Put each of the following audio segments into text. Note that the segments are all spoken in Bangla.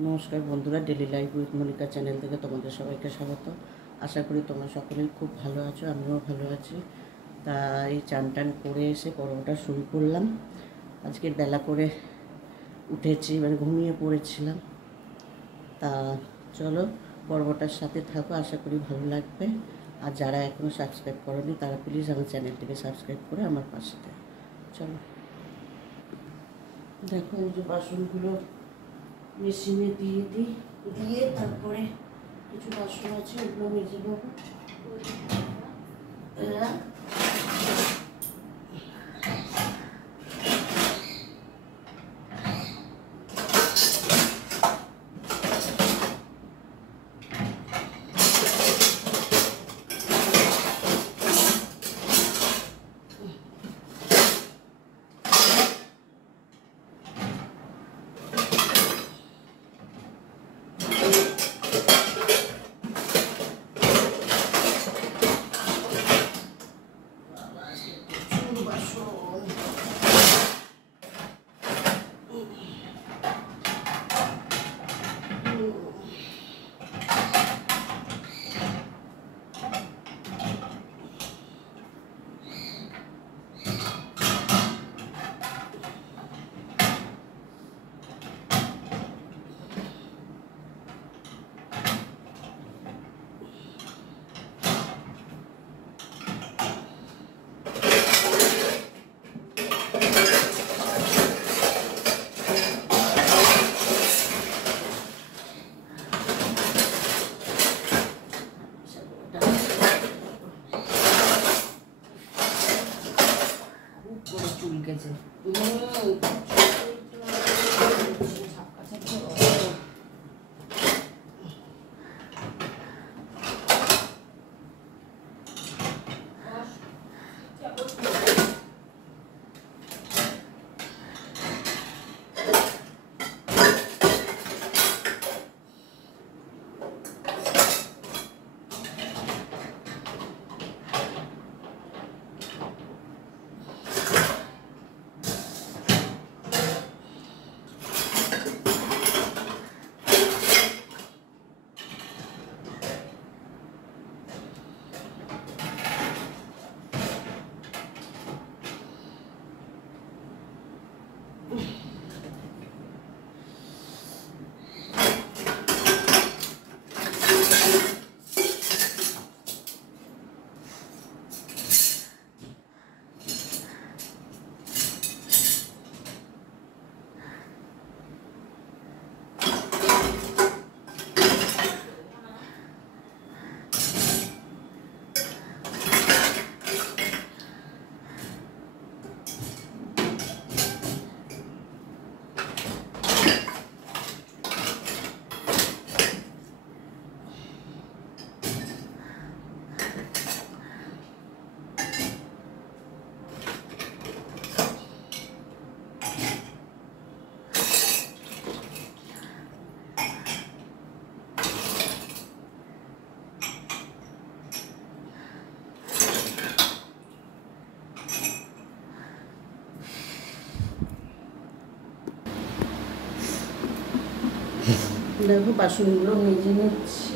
নমস্কার বন্ধুরা, daily life with Monica channel থেকে তোমাদের সবাইকে স্বাগত। আশা করি তোমরা সকলেই খুব ভালো আছো, আমিও ভালো আছি। তা এই চান টান করে এসে পর্বটা শুরু করলাম। আজকের বেলা করে উঠেছি, মানে ঘুমিয়ে পড়েছিলাম। তা চলো পর্বটার সাথে থাকো, আশা করি ভালো লাগবে। আর যারা এখনও সাবস্ক্রাইব করোনি তারা প্লিজ আমার চ্যানেলটিকে সাবস্ক্রাইব করে আমার পাশে থাকো। চলো দেখো, এই যে বাসনগুলো মেশিনে দিয়ে তারপরে কিছু বাসন আছে, ওগুলো মেজে দেবো। চুলকেছে দেখো, বাসনগুলো মেজে নিচ্ছি।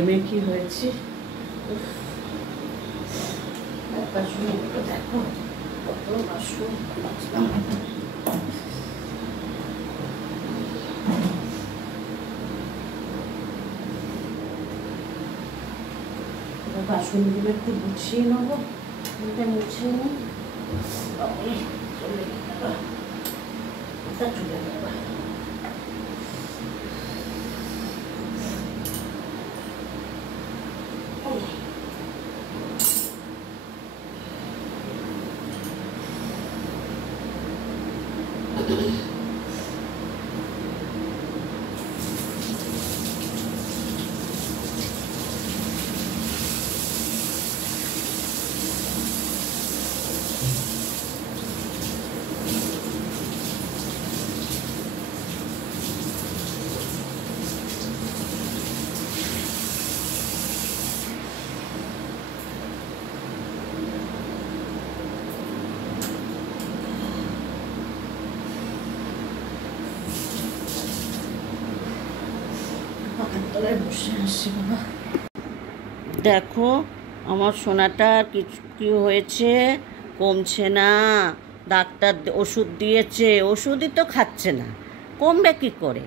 ঘেমে কি হয়েছে। বাসনগুলো দেখো কত বাসন মাজলাম। বাসনগুলো একটু গুছিয়ে নেবো, মুছিয়ে নিই। চলে যাবো। বসে আসি বাবা। দেখো আমার সোনাটার কি হয়েছে, কমছে না। ডাক্তার ওষুধ দিয়েছে, ওষুধই তো খাচ্ছে না, কমবে কি করে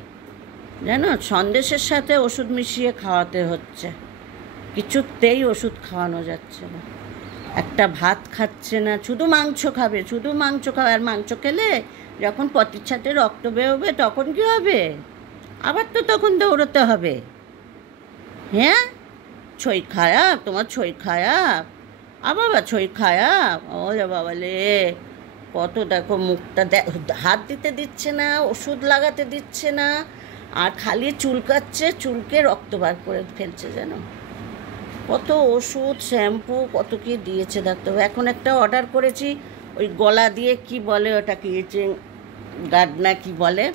জানো? সন্দেশের সাথে ওষুধ মিশিয়ে খাওয়াতে হচ্ছে, কিছুতেই ওষুধ খাওয়ানো যাচ্ছে না। একটা ভাত খাচ্ছে না, শুধু মাংস খাবে, শুধু মাংস খাবে। আর মাংস খেলে যখন পটির ছাতে রক্ত বেরোবে তখন কি হবে? আবার তো তখন দৌড়তে হবে। হ্যাঁ, ছই খারাপ, তোমার ছই খারাপ। বাবা ছই খারাপ, ওরে বাবালে কত দেখো মুখটা, হাত দিতে দিচ্ছে না, ওষুধ লাগাতে দিচ্ছে না, আর খালি চুলকাচ্ছে, চুলকে রক্ত বার করে ফেলছে যেন। কত ওষুধ শ্যাম্পু কত কি দিয়েছে ডাক্তার। এখন একটা অর্ডার করেছি, ওই গলা দিয়ে কি বলে ওটা, কি গার্ড না কি বলে,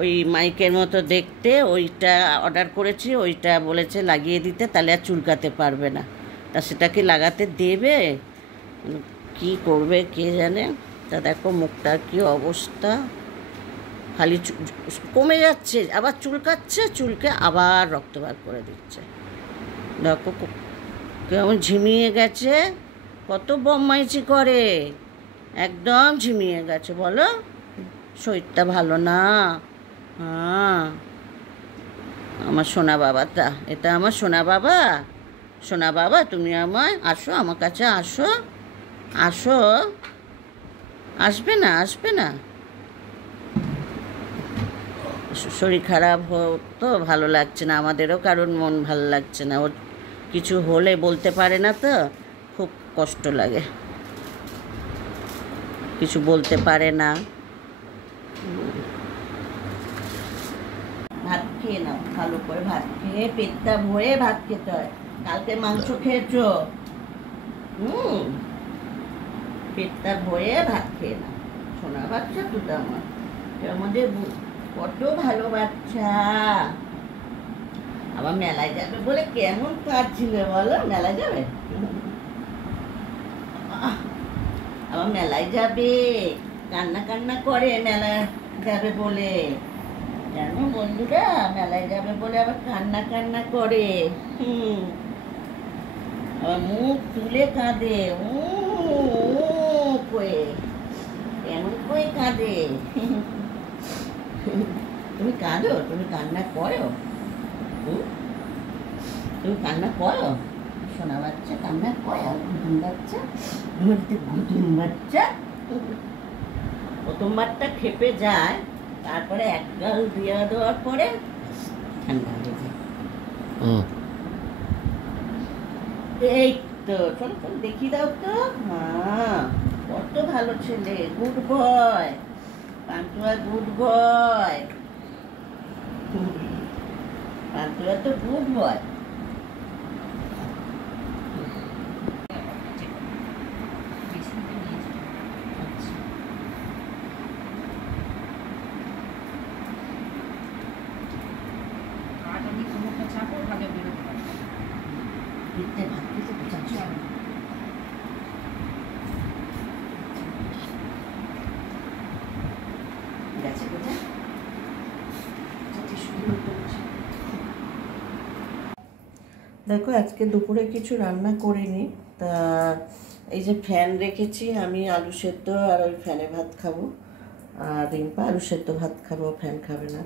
ওই মাইকের মতো দেখতে, ওইটা অর্ডার করেছি। ওইটা বলেছে লাগিয়ে দিতে, তাহলে আর চুলকাতে পারবে না। তা সেটা কি লাগাতে দেবে, কি করবে কে জানে। তা দেখো মুখটার কি অবস্থা, খালি কমে যাচ্ছে, আবার চুলকাচ্ছে, চুলকে আবার রক্ত বার করে দিচ্ছে। দেখো কেমন ঝিমিয়ে গেছে, কত বদমাইশি করে, একদম ঝিমিয়ে গেছে। বলো শরীরটা ভালো না। হ্যাঁ, আমার সোনা বাবাটা, এটা আমার সোনা বাবা। সোনা বাবা তুমি আমায় আসো, আমার কাছে আসো, আসো, আসবে না, আসবে না। শরীর খারাপ তো ভালো লাগছে না, আমাদেরও কারণ মন ভালো লাগছে না। ওর কিছু হলে বলতে পারে না, তো খুব কষ্ট লাগে, কিছু বলতে পারে না। ভাত খেয়ে নাও, ভালো করে ভাত খেয়ে পেটটা ভরে ভাত খেতে হয়। কালকে মাংস খেয়েছো, পেটটা ভরে ভাত খেয়ে নাও। সোনা বাচ্চা তো আমার, আমাদের কত ভালো বাচ্চা। আবার মেলায় যাবে বলে কেমন কাঁদছিল বলো, মেলায় যাবে, আবার মেলায় যাবে, কান্না কান্না করে মেলায় যাবে বলে, জানো বন্ধুরা, মেলায় যাবে বলে আবার কান্না কান্না করে। আবার মুখ তুলে কাঁদে, কয়ে কেমন করে কাঁদে। তুমি কাঁদো, তুমি কান্না করো, তুমি কান্না করো, সোনা বাচ্চা কান্না করো, গুদুম বাচ্চা, গুদুম বাচ্চা। প্রথমবারটা খেপে যায়, তারপরে এক গাল দিয়ে দেওয়ার পরে ঠান্ডা হয়ে যায়। এই তো চলো চলো দেখিয়ে দাও তো। হ্যাঁ, কত ভালো ছেলে, good boy, pantua good boy, pantua তো গুড বয়। দেখো আজকে দুপুরে কিছু রান্না করিনি, তা এই যে ফ্যান রেখেছি, আমি আলু সেদ্ধ আর ওই ফ্যানে ভাত খাবো। আর রিম্পা আলু সেদ্ধ ভাত খাবো, ফ্যান খাবে না।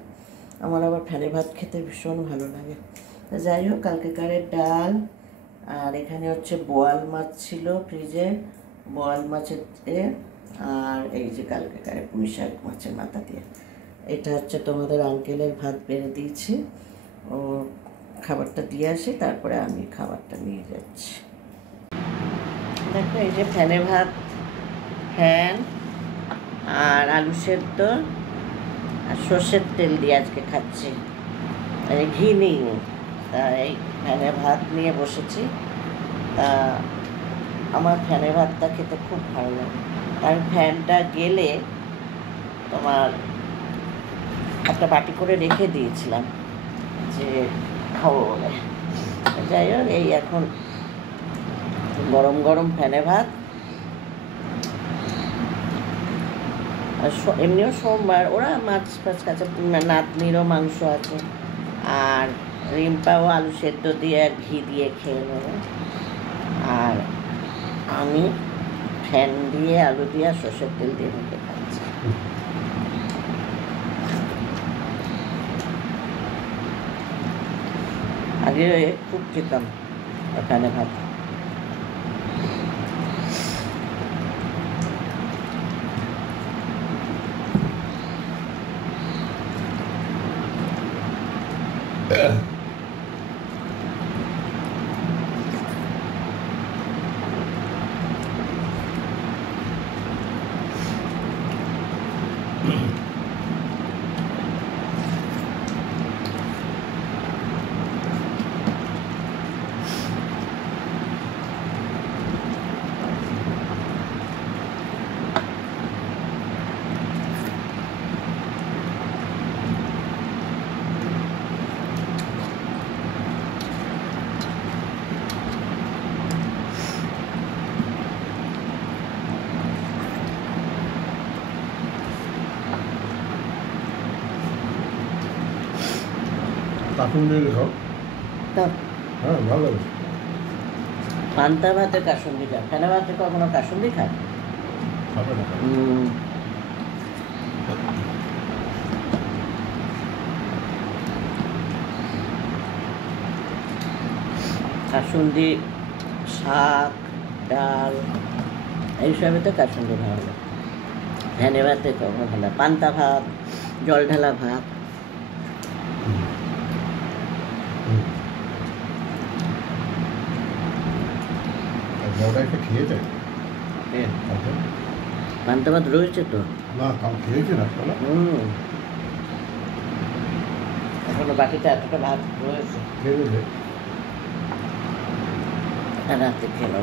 আমার আবার ফ্যানে ভাত খেতে ভীষণ ভালো লাগে। তা যাই হোক, কালকেকারের ডাল, আর এখানে হচ্ছে বোয়াল মাছ ছিল ফ্রিজে, বোয়াল মাছের আর এই যে কালকেকারের পুঁই শাক মাছের মাথা দিয়ে। এটা হচ্ছে তোমাদের আঙ্কেলের ভাত বেড়ে দিয়েছি, ও খাবারটা দিয়ে আসে, তারপরে আমি খাবারটা নিয়ে যাচ্ছি। দেখো এই যে ফ্যানে ভাত, ফ্যান আর আলু সেদ্ধ আর সর্ষের তেল দিয়ে আজকে খাচ্ছি, মানে ঘি নেই। তা এই ফ্যানে ভাত নিয়ে বসেছি। তা আমার ফ্যানে ভাতটা খেতে খুব ভালো লাগে, কারণ ফ্যানটা গেলে তোমার একটা বাটি করে রেখে দিয়েছিলাম যে খাবো বলে। যাই হোক, এই এখন গরম গরম ফ্যানে ভাত। আর এমনিও সোমবার ওরা মাছ ফাছ কাছে, নাতনিরও মাংস আছে, আর রিম্পাও আলু সেদ্ধ দিয়ে আর ঘি দিয়ে খেয়ে নেবে। আর আমি ফ্যান দিয়ে আলু দিয়ে আর সর্ষের তেল দিয়ে মেখে খাচ্ছি। আগে খুব খেতাম ফ্যানে ভাত। কাসুন্দি খাও, তো হ্যাঁ ভালো লাগে। পান্তা ভাতে কাসুন্দি খায়, ফেনা ভাতে কখনো কাসুন্দি খায়? খাবে না কাসুন্দি, শাক, ডাল এইসবে তো কাসুন্দি ভালো লাগে। ফেনে ভাতে কখনো ভালো, পান্তা ভাত, জল ঢালা ভাত। বড়াইটা খেয়েছে পান্তা ভাত রয়েছে তো? না, কাল খেয়েছে না। এখনো বাকিতে এতটা ভাত রয়েছে, খেয়ে দেবে। রাতে খেলো।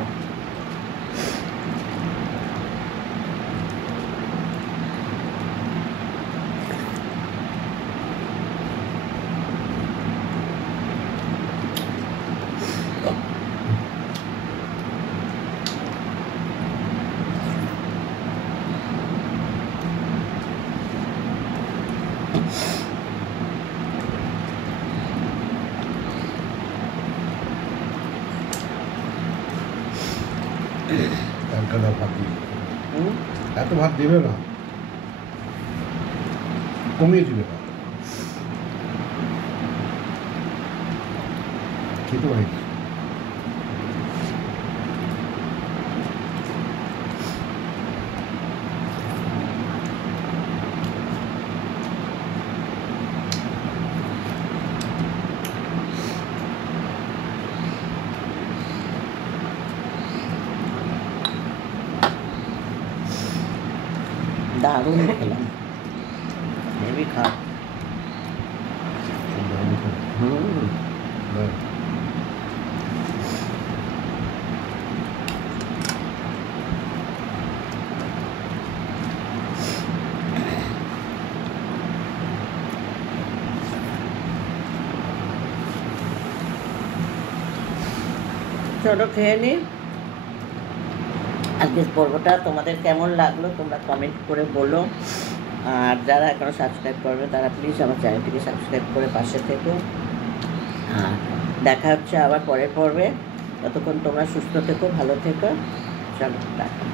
এক গাদা ভাত দিয়ে এত ভাত দেবে না, কমিয়ে দিবে ভাত খেতে পারি। দারুণ খেলাম, হেভি খাওয়া। চলো খেয়ে নি। আজকের পর্বটা তোমাদের কেমন লাগলো তোমরা কমেন্ট করে বলো। আর যারা এখনও সাবস্ক্রাইব করবে তারা প্লিজ আমার চ্যানেলটিকে সাবস্ক্রাইব করে পাশে থেকো। আর দেখা হচ্ছে আবার পরের পর্বে। ততক্ষণ তোমরা সুস্থ থেকো, ভালো থেকো। চলো টাটা।